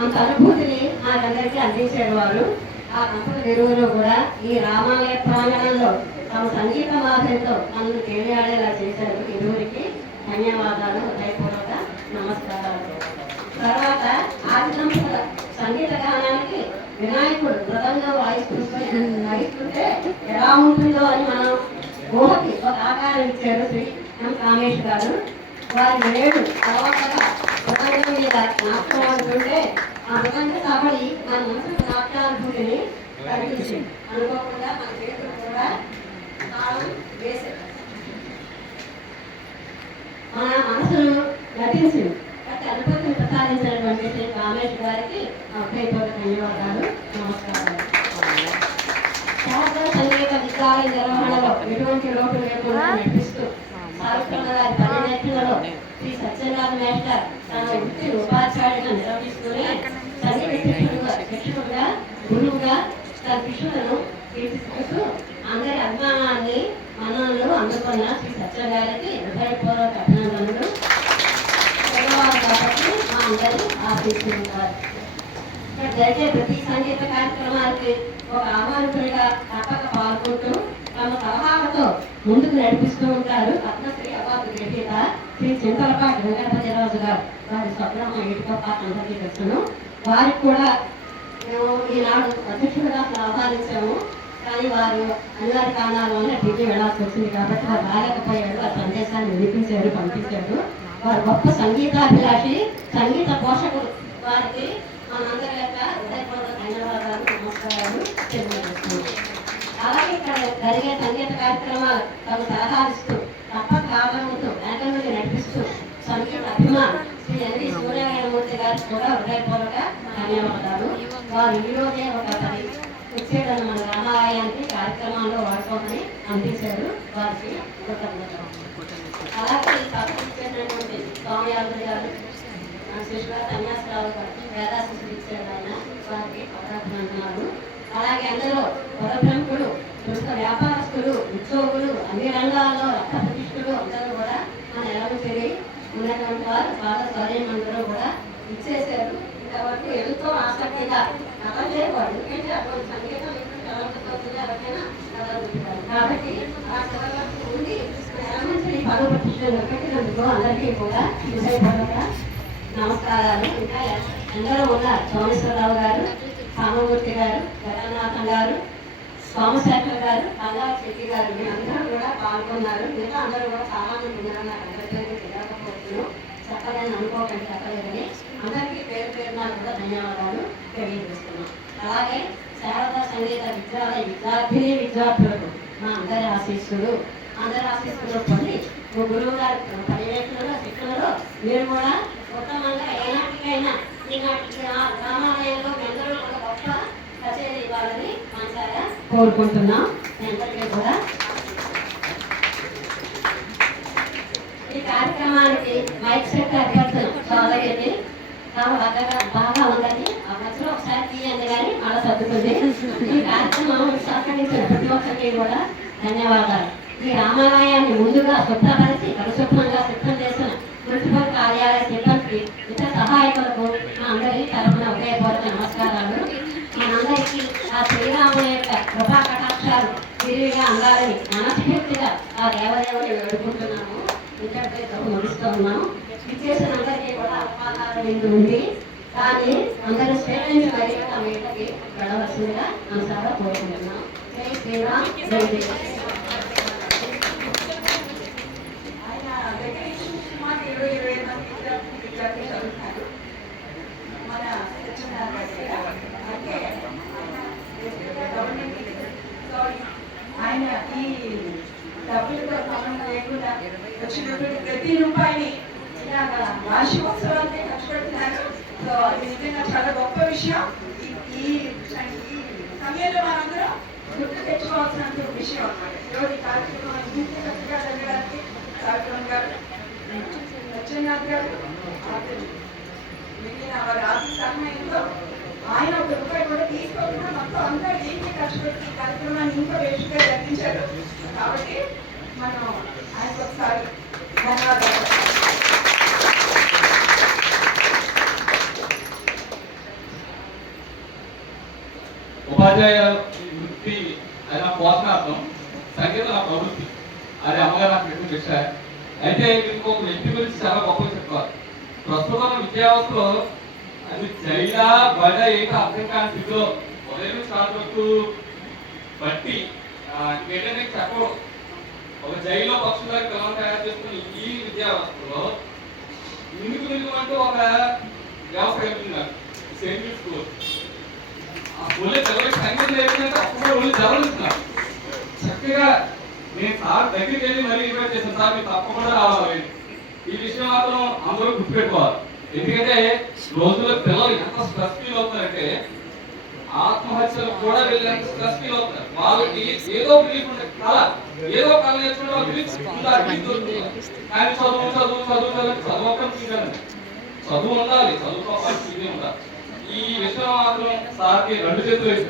అంత అనుభూతిని మాకందరికీ అందించారు వారు. ఆ దంపతుల ఇరువురు కూడా ఈ రామాలయ ప్రాంగణంలో తమ సంగీత మాధుర్యంతో నన్ను తేలియాడేలా చేశారు. ఇరువురికి ధన్యవాదాలు, హృదయపూర్వక నమస్కారాలు. తర్వాత ఆది దంపతుల సంగీత గానానికి వినాయకుడు మృదంగా వాయిస్తుంటే ఎలా ఉంటుందో అని మనం ఊహకి ఒక ఆకారం ఇచ్చారు శ్రీ ఎం కామేష్ గారు. వారి ఏడు తర్వాతగా మృదంగం మీద నాట్యం ఆడుతుంటే ఆ మృదంగ సభని మన మనసుకు నాట్యానుభూతిని కలిగించి అనుకోకుండా మన చేతులు కూడా తాళం వేశారు. మన మనసును నటించింది. ప్రతి అనుభూతిని ప్రసాదించినటువంటి శ్రీ కామేష్ గారికి హృదయపూర్వక ధన్యవాదాలు, నమస్కారాలు. శారదా సంగీత విద్యాలయ నిర్వహణలో ఎటువంటి లోటు లేకుండా నడిపిస్తూ సావిత్రమ్మ గారి పర్యవేక్షణలో శ్రీ సత్యనారాయణ మేస్టర్ తన వృత్తిని ఉపాధ్యాయుడిగా నిర్వహిస్తూనే సంగీత శిక్షకుడుగా గురువుగా తన శిష్యులను తీర్చిదిద్దుతూ అందరి అభిమానాన్ని మనల్ని అందుకున్న శ్రీ సత్య గారికి హృదయపూర్వక అభినందనలు. పెద్దవారు కాబట్టి మా అందరూ ఆశిస్తున్నారు. ఇక్కడ జరిగే ప్రతి సంగీత కార్యక్రమానికి ఒక ఆహ్వానితుడిగా తప్పక పాల్గొంటూ తమ సలహాలతో ముందుకు నడిపిస్తూ ఉంటారు పద్మశ్రీ అవార్డు గ్రహీత శ్రీ చింతలపాటి వెంకటపతిరాజు గారు. వారి స్వగ్రామం ఏడుకొప్ప అందరికీ తెలుసును. వారికి కూడా మేము ఈనాడు అధ్యక్షుడిగా ఆహ్వానించాము. కానీ వారు అనివార్య కారణాల వల్ల ఢిల్లీ వెళ్లాల్సి వచ్చింది కాబట్టి వారు రాలేకపోయారు. ఆ సందేశాన్ని వినిపించారు, పంపించారు. వారు గొప్ప సంగీతాభిలాషి, సంగీత పోషకులు. వారికి మనందరి యొక్క హృదయపూర్వక ధన్యవాదాలు, నమస్కారాలు తెలియజేస్తున్నాం. అలాగే ఇక్కడ జరిగే సంగీత కార్యక్రమాలు తగు సలహాలిస్తూ తప్పక ఆదరణతో ఏకంగా నడిపిస్తూ సంగీత అభిమాన్ శ్రీ ఎన్వి సూర్యనారాయణమూర్తి గారికి కూడా హృదయపూర్వక ధన్యవాదాలు. వారు ఈరోజే ఒక పని వచ్చేటను మన రామాలయానికి కార్యక్రమాల్లో వాడుకోమని అందించారు. వారికి కృతజ్ఞతలు. అలాగే ఈ సభకు ఇచ్చేటటువంటి స్వామియాలు గారు, శిశుగా సన్యాసరావు గారు వేదా శిశులు ఇచ్చారు. ఆయన వారికి అభినందనాలు. అలాగే అందరూ పరబ్రహ్మకులు, ప్రస్తుత వ్యాపారస్తులు, ఉద్యోగులు, అన్ని రంగాల్లో రక్త ప్రతిష్ఠులు అందరూ కూడా మన ఎలవ తిరిగి ఉన్నటువంటి వారు చాలా సరైనందరూ కూడా ఇచ్చేశారు. కాబట్టి ఎంతో ఆసక్తిగా కథ చేయకూడదు. ఎందుకంటే అటువంటి సంగీతం ఎవరికైనా కాబట్టి ఆ సెలవులకు ఉండి ఎలమంచి పలు ప్రతిష్ఠలు పెట్టినందుకు అందరికీ కూడా హృదయపూర్వక నమస్కారాలు. ఇంకా అందరూ ఉన్నారు. సోమేశ్వరరావు గారు, రామమూర్తి గారు, జగన్నాథం గారు, సోమశేఖర్ గారు, బంగారు శెట్టి గారు, వీళ్ళందరూ కూడా పాల్గొన్నారు. ఇంకా అందరూ కూడా చాలా మంది ఉన్నారు. నాకు అందరికీ తెలియకపోతున్నాను, చెప్పలేని అనుకోకండి, చెప్పలేదని అందరికీ పేరు పేరున కూడా ధన్యవాదాలు తెలియజేస్తున్నాం. అలాగే శారదా సంగీత విద్యాలయ విద్యార్థిని విద్యార్థులకు మా అందరి ఆశీస్సులు పొంది గురువు గారి పర్యవేక్షణలో శిక్షణలో మీరు కూడా ఉత్తమంగా ఏనాటికైనా ఈనాటికి రామాలయంలో అందరూ కూడా గొప్ప కచేరీ ఇవ్వాలని మనసారా కోరుకుంటున్నాం. అందరికీ కూడా ఈ కార్యక్రమానికి మైక్ సెట్ అభ్యర్థులు సోదరికి బాగా ఉందని ఆ మధ్యలో ఒకసారి తీయండి కానీ మళ్ళీ సర్దుకుంది. ఈ కార్యక్రమం సహకరించిన ప్రతి ఒక్కరికి కూడా ధన్యవాదాలు. ఈ రామాలయాన్ని ముందుగా శుభ్రపరిచి పరిశుభ్రంగా సిద్ధం చేసిన మున్సిపల్ కార్యాలయ సిబ్బందికి, ఇతర సహాయకులకు మా అందరి తరఫున హృదయపూర్వక నమస్కారాలు. మనందరికీ ఆ శ్రీరాముల యొక్క కృపా కటాక్షాలు విరివిగా అందాలని మనస్ఫూర్తిగా ఆ దేవదేవుని వేడుకుంటున్నాము. ఇంతటితో ముగిస్తూ ఉన్నాము. విచ్చేసిన అందరికీ కూడా అల్పాహారం ఉంది. కానీ అందరూ స్వీకరించి మరి తమ ఇంటికి వెళ్ళవలసిందిగా మనసారా కోరుకుంటున్నాం. జై శ్రీరామ్, జై జై. ఆయన ఈ డబ్బులతో సంబంధం లేకుండా వచ్చినటువంటి ప్రతి రూపాయిని వార్షికోత్సవానికి ఖర్చు పెడుతున్నారు. సో అది నిజంగా చాలా గొప్ప విషయం. ఈ సమయంలో మనందరం గుర్తు తెచ్చుకోవాల్సిన విషయం అన్నమాట. ఈరోజు ఈ కార్యక్రమం చక్కగా జరగడానికి కార్యక్రమం గారు, సత్యనాథ్ గారు, మిగిలిన వారి ఆర్థిక సహాయంతో ఆయన ఒక రూపాయి కూడా తీసుకోకుండా మొత్తం అంతా ఏంటి ఖర్చు పెట్టి ఈ కార్యక్రమాన్ని ఇంకా వేసుగా జరిగించారు. కాబట్టి మనం ఆయనకు ఒకసారి ధన్యవాదాలు. ఉపాధ్యాయ వృత్తి అది నా పోషణార్థం, సంగీతం నా ప్రవృత్తి. అది అమ్మగారు నాకు పెట్టిన భిక్ష. అయితే మీకు ఒక వ్యక్తి గురించి చాలా గొప్పగా చెప్పాలి. ప్రస్తుతం విద్యావస్థలో అది జైలా బడ ఏంటో అర్థం కాని స్థితిలో ఉదయం స్టార్ట్ వరకు బట్టి ఏంటంటే చెప్పడం ఒక జైల్లో పక్షులకు పిల్లలు తయారు చేసుకుని ఈ విద్యావస్థలో నిలుగుమంటూ ఒక వ్యవస్థ కలుగుతున్నారు. సెంట్రల్ స్కూల్ ఆ స్కూల్లో పిల్లలకి సంగీతం లేకపోతే ఒక్కసారి ఒళ్ళు జరగలుగుతున్నారు. చక్కగా నేను సార్ దగ్గరికి వెళ్ళి మరీ రిక్వెస్ట్ చేశాను, సార్ మీరు తప్పకుండా రావాలి. ఈ విషయం మాత్రం అందరూ గుర్తుపెట్టుకోవాలి. ఎందుకంటే రోజుల్లో పిల్లలు ఎంత స్ట్రెస్ ఫీల్ అవుతారంటే ఆత్మహత్యలు కూడా వెళ్ళినంత స్ట్రెస్ ఫీల్ అవుతారు. వాళ్ళకి ఏదో రిలీఫ్ ఉండే కళ, ఏదో కళ నేర్చుకుంటే వాళ్ళు రిలీఫ్ కానీ చదువు చదువు చదువు చదువు చదవకండి. చదువు ఉండాలి, చదువుతో పాటు ఇది ఉండాలి. ఈ విషయం మాత్రం సార్కి 2 చేతులు వేసి